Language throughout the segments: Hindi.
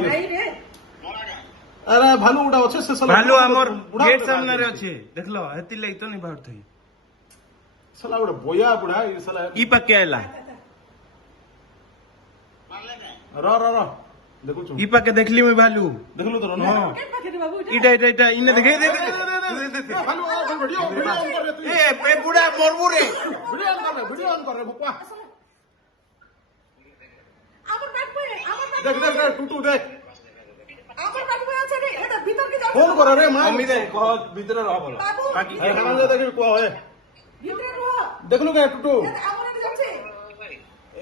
লাগে नहीं रे अरे भालू गुड़ा अच्छे से साला भालू हमर गेट सामने रे अछि देखलो हेति लई तो नहीं बाहर थई साला गुड़ा बोया बुढ़ा ये साला ई पक्के आइला र र र देखो छु ई पक्के देखली मैं भालू देखलो तो न हां क्या पाके रे बाबू इटा इने देखे दे भालू वीडियो वीडियो ऑन कर रे ए बुढ़ा मरबू रे वीडियो ऑन कर रे बुपा আমার ব্যাগ पे देख देख देख टूटू देख আমার ব্যাগ पे আছে রে এটা ভিতর কি যাবে फोन कर रे मां अमी दे कह भीतर रह बोला बाबू बाकी ए खाना दे देख को है ভিতরে রহ देख लो क्या टूटू এটা আমার এনে যাচ্ছে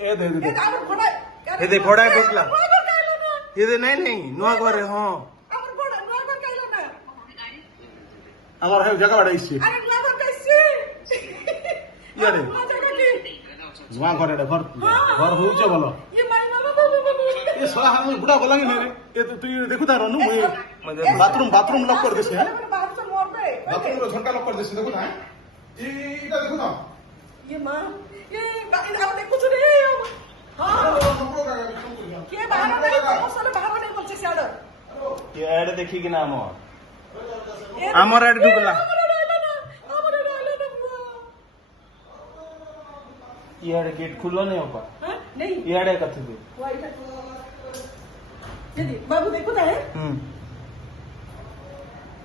ए दे दे এটা আমার ঘোড়া ए দে ঘোড়া ঢুকলা ये दे नहीं नुआ घरे हां আমার ঘোড়া নোয়া ঘর কাইলো না আমার है जगह बाड़ाइছি আরে নোয়া ঘর কাইছি ইয়ারে নোয়া জায়গা কি जुआ घर एडे घर होउचे बोलो ये मारी बाबा बाबू ये साला हम बुढ़ा बोला कि नहीं रे ये तो तू देखु तार नु बाथरूम लॉक कर देसे हैं बाहर से मोड़ पे बाथरूम रो झंडा लॉक कर देसे देखु ता ये इटा देखु ता ये मां ये आपने कुछ नहीं हां के बाहर नहीं मसाला बाहर नहीं बोलছে স্যার ये ऐड देखी कि ना हमर ऐड ढुकला ये ऐड गेट खुलो नहीं होगा हां नहीं ये ऐड कथि दे बाबू देखो ना है